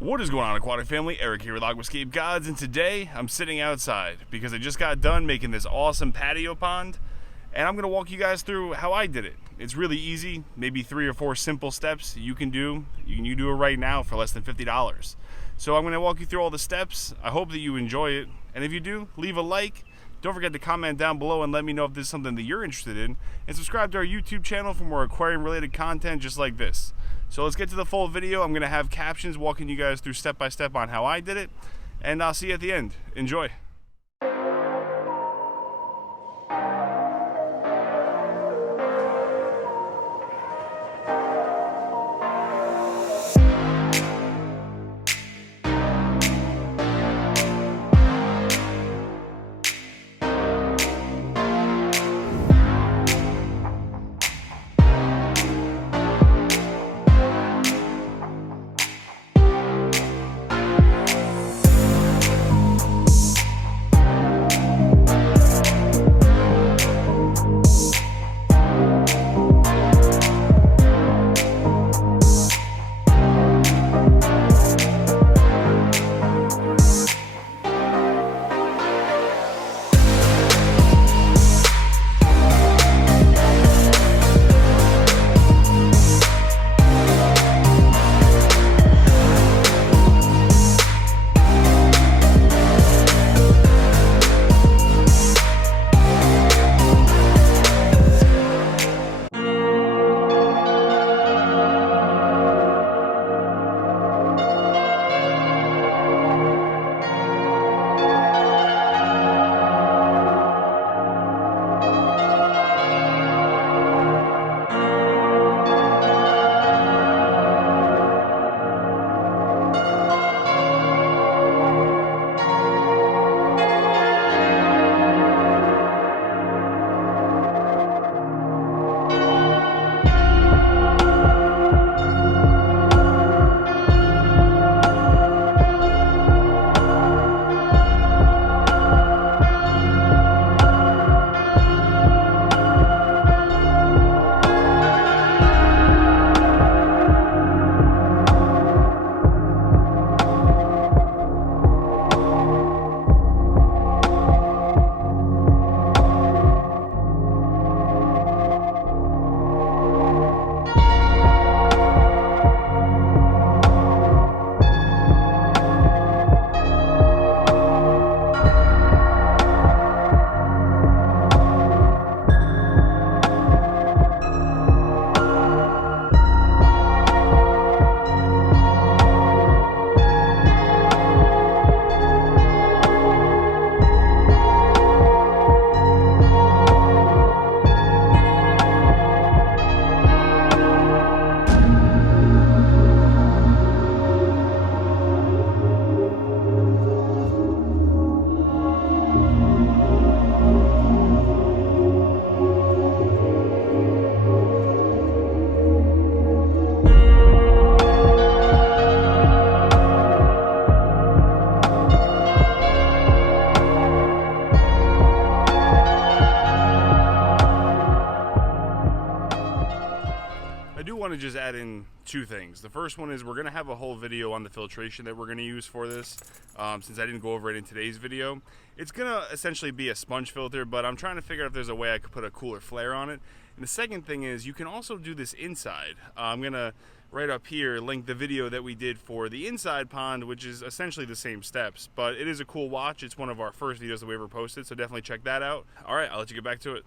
What is going on, aquatic family? Eric here with Aquascape Gods, and today I'm sitting outside because I just got done making this awesome patio pond, and I'm going to walk you guys through how I did it. It's really easy, maybe 3 or 4 simple steps you can do. You do it right now for less than $50. So I'm going to walk you through all the steps. I hope that you enjoy it, and if you do, leave a like. Don't forget to comment down below and let me know if this is something that you're interested in, and subscribe to our YouTube channel for more aquarium related content just like this. So let's get to the full video. I'm going to have captions walking you guys through step by step on how I did it, and I'll see you at the end. Enjoy. I do want to just add in 2 things. The first one is we're going to have a whole video on the filtration that we're going to use for this, since I didn't go over it in today's video. It's going to essentially be a sponge filter, but I'm trying to figure out if there's a way I could put a cooler flare on it. And the second thing is you can also do this inside. I'm going to, right up here, link the video that we did for the inside pond, which is essentially the same steps, but it is a cool watch. It's one of our first videos that we ever posted, so definitely check that out. All right, I'll let you get back to it.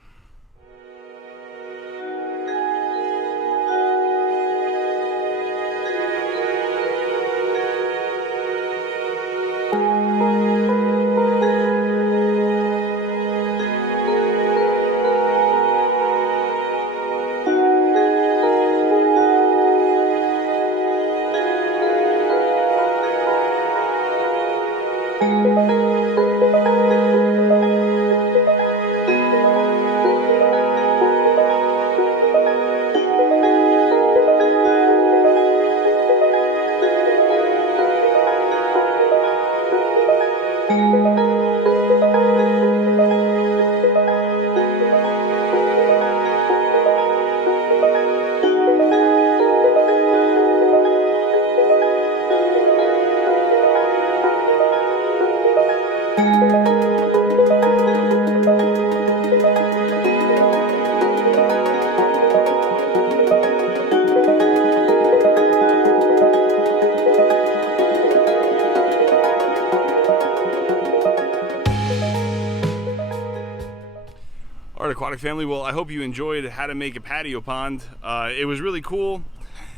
aquatic family, well, I hope you enjoyed how to make a patio pond. It was really cool.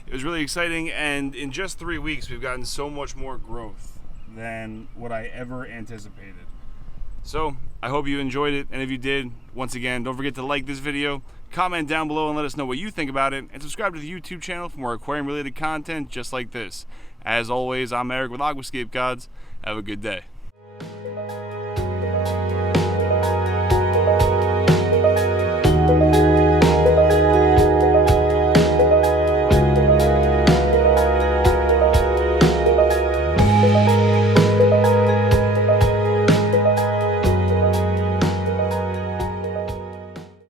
It was really exciting, and in just 3 weeks, we've gotten so much more growth than what I ever anticipated. So I hope you enjoyed it, and if you did, once again, don't forget to like this video, comment down below and let us know what you think about it, and subscribe to the YouTube channel for more aquarium related content just like this. As always, I'm Eric with Aquascape Gods. Have a good day.